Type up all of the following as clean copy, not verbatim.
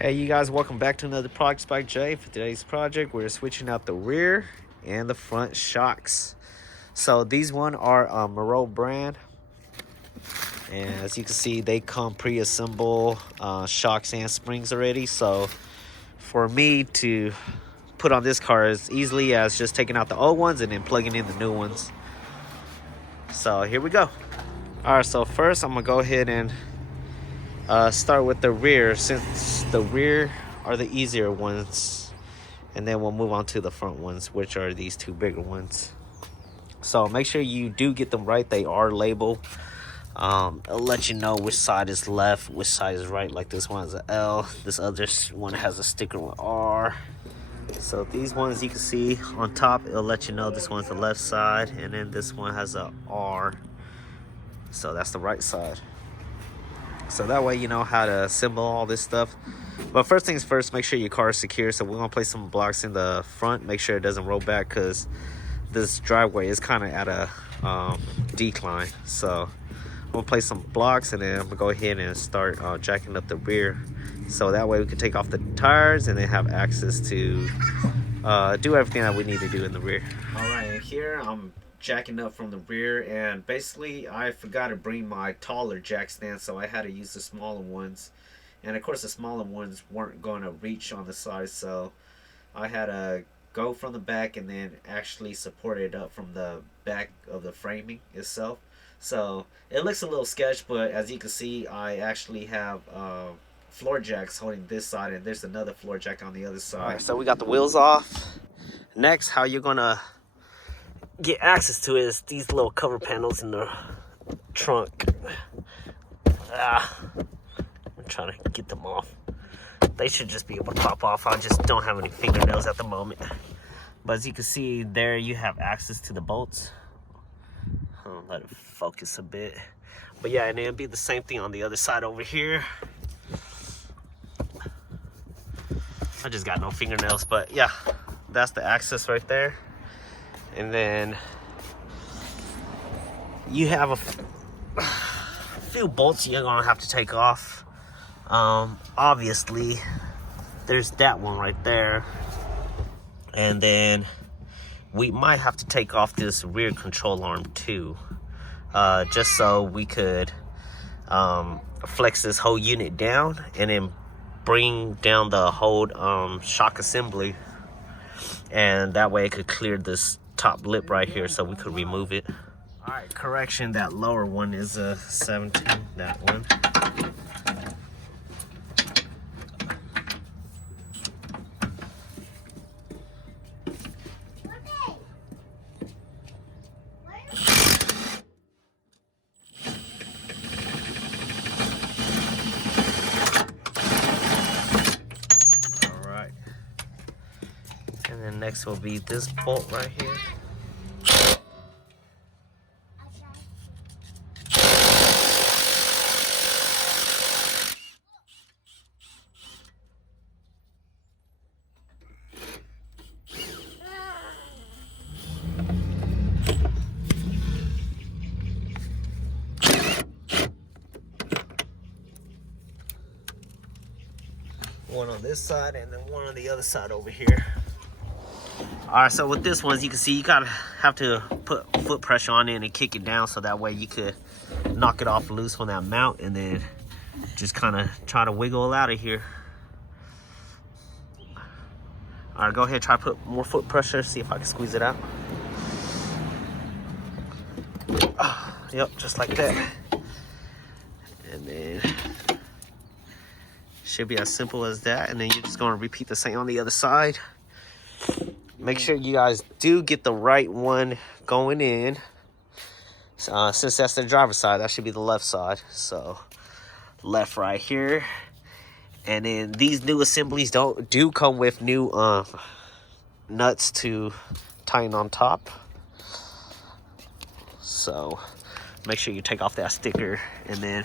Hey you guys, welcome back to another Project by Jay. For today's project, we're switching out the rear and the front shocks. So these one are Moreau brand, and as you can see, they come pre-assembled shocks and springs already. So for me to put on this car as easily as just taking out the old ones and then plugging in the new ones. So here we go. All right, so first I'm gonna go ahead and start with the rear, since the rear are the easier ones, and then we'll move on to the front ones, which are these two bigger ones. So make sure you do get them right. They are labeled. It'll let you know which side is left, which side is right. Like this one has an L, this other one has a sticker with R. So these ones you can see on top, it'll let you know this one's the left side, and then this one has a R, so that's the right side. So that way you know how to assemble all this stuff. But first things first, make sure your car is secure. So we're gonna place some blocks in the front, make sure it doesn't roll back, because this driveway is kind of at a decline. So I'm gonna place some blocks, and then I'm gonna go ahead and start jacking up the rear, so that way we can take off the tires and then have access to do everything that we need to do in the rear. All right, here I'm jacking up from the rear, and basically I forgot to bring my taller jack stand, so I had to use the smaller ones, and of course the smaller ones weren't going to reach on the side, so I had to go from the back and then actually support it up from the back of the framing itself. So it looks a little sketch, but as you can see, I actually have floor jacks holding this side, and there's another floor jack on the other side. All right, so we got the wheels off. Next, how you're gonna get access to it is these little cover panels in the trunk. I'm trying to get them off. They should just be able to pop off. I just don't have any fingernails at the moment. But as you can see there, you have access to the bolts. I'll let it focus a bit. But yeah, and it'll be the same thing on the other side over here. I just got no fingernails, but yeah, that's the access right there. And then you have a few bolts you're gonna have to take off. Obviously there's that one right there, and then we might have to take off this rear control arm too, just so we could flex this whole unit down and then bring down the whole shock assembly, and that way it could clear this top lip right here, so we could remove it. All right, correction, that lower one is a 17, that one. And then next will be this bolt right here. One on this side and then one on the other side over here. All right, so with this one, as you can see, you gotta have to put foot pressure on it and kick it down, so that way you could knock it off loose from that mount and then just kind of try to wiggle out of here. All right, go ahead, try to put more foot pressure, see if I can squeeze it out. Yep, just like that. And then should be as simple as that, and then you're just gonna repeat the same on the other side. Make sure you guys do get the right one going in. Since that's the driver's side, that should be the left side. So left right here. And then these new assemblies do come with new nuts to tighten on top. So make sure you take off that sticker and then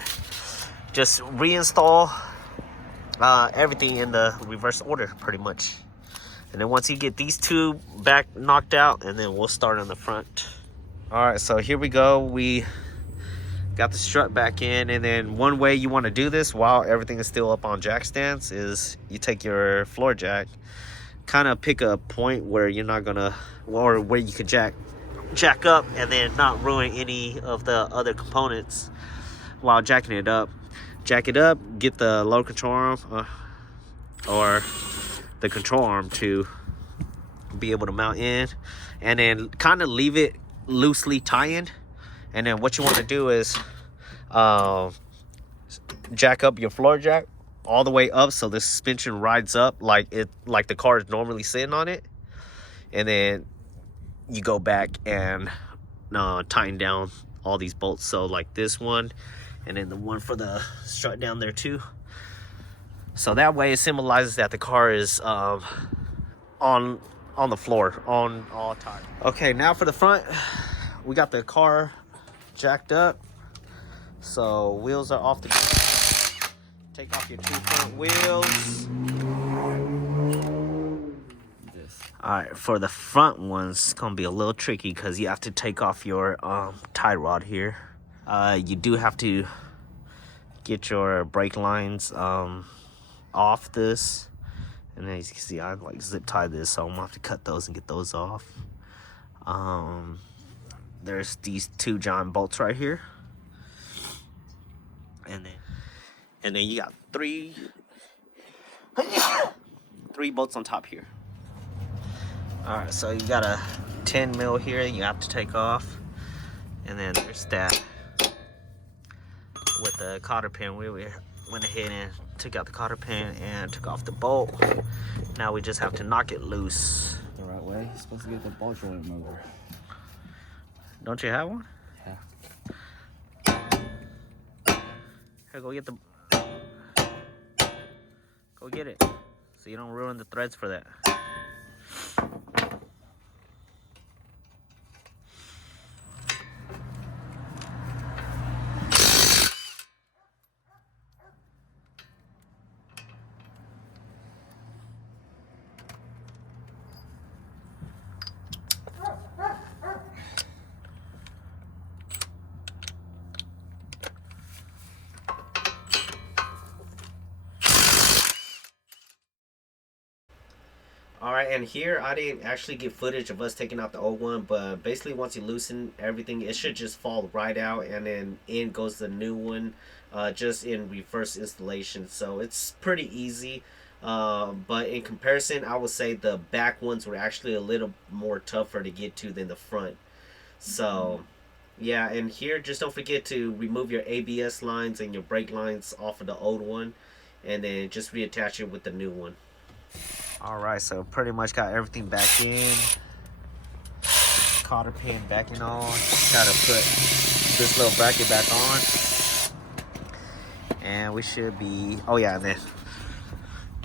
just reinstall everything in the reverse order pretty much. And then once you get these two back knocked out, and then we'll start on the front. All right, so here we go. We Got the strut back in, and then one way you want to do this while everything is still up on jack stands is you take your floor jack, kind of pick a point where you're not gonna, or where you could jack up and then not ruin any of the other components while jacking it up. Jack it up, get the load control arm or the control arm to be able to mount in, and then kind of leave it loosely tie-in. And then what you want to do is jack up your floor jack all the way up so the suspension rides up like the car is normally sitting on it, and then you go back and tighten down all these bolts. So like this one, and then the one for the strut down there too. So that way it symbolizes that the car is on the floor, on all tires. Okay, now for the front, we got the car jacked up, so wheels are off the ground. Take off your two front wheels. All right, for the front ones, it's gonna be a little tricky because you have to take off your tie rod here. You do have to get your brake lines off this, and as you can see, I like zip tie this, so I'm gonna have to cut those and get those off. There's these two giant bolts right here, and then you got three bolts on top here. All right, so you got a 10 mil here you have to take off, and then there's that with the cotter pin. We went ahead and took out the cotter pin and took off the bolt. Now we just have to knock it loose. The right way. You're supposed to get the ball joint remover. Don't you have one? Yeah. Here, go get it, so you don't ruin the threads for that. Alright, and here I didn't actually get footage of us taking out the old one, but basically once you loosen everything, it should just fall right out, and then in goes the new one, just in reverse installation. So it's pretty easy, but in comparison, I would say the back ones were actually a little more tougher to get to than the front. So yeah, and here just don't forget to remove your ABS lines and your brake lines off of the old one, and then just reattach it with the new one. Alright, so pretty much got everything back in. Cotter pin backing on. Gotta put this little bracket back on. And we should be, oh yeah, and then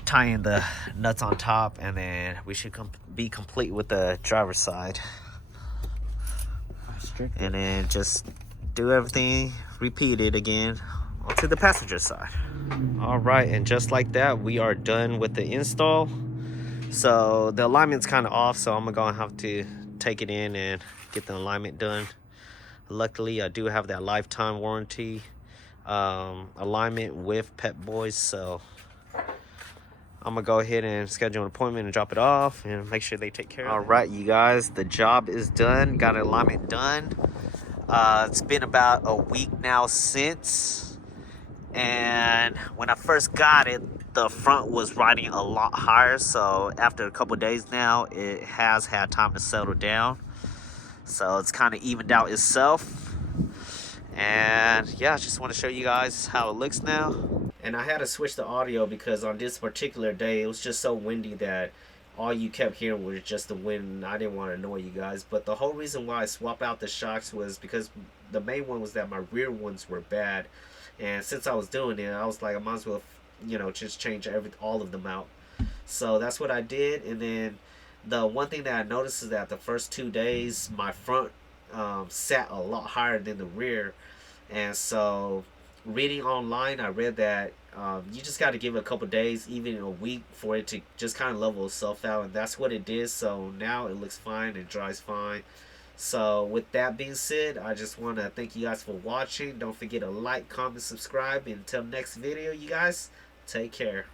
tying the nuts on top, and then we should be complete with the driver's side. And then just do everything, repeat it again onto the passenger side. Alright, and just like that, we are done with the install. So the alignment's kind of off, so I'm gonna have to take it in and get the alignment done. Luckily, I do have that lifetime warranty alignment with Pep Boys, so I'm gonna go ahead and schedule an appointment and drop it off and make sure they take care of it. All right, you guys, the job is done. Got an alignment done. It's been about a week now since, and when I first got it, the front was riding a lot higher, so after a couple days now, it has had time to settle down, so it's kind of evened out itself. And yeah, I just want to show you guys how it looks now. And I had to switch the audio because on this particular day, it was just so windy that all you kept hearing was just the wind, and I didn't want to annoy you guys. But the whole reason why I swapped out the shocks was because the main one was that my rear ones were bad, and since I was doing it, I was like, I might as well, you know, just change all of them out. So that's what I did. And then the one thing that I noticed is that the first 2 days my front sat a lot higher than the rear, and so reading online, I read that you just got to give it a couple days, even a week, for it to just kind of level itself out, and that's what it did. So now it looks fine, it dries fine. So with that being said, I just want to thank you guys for watching. Don't forget to like, comment, subscribe. And until next video, you guys, take care.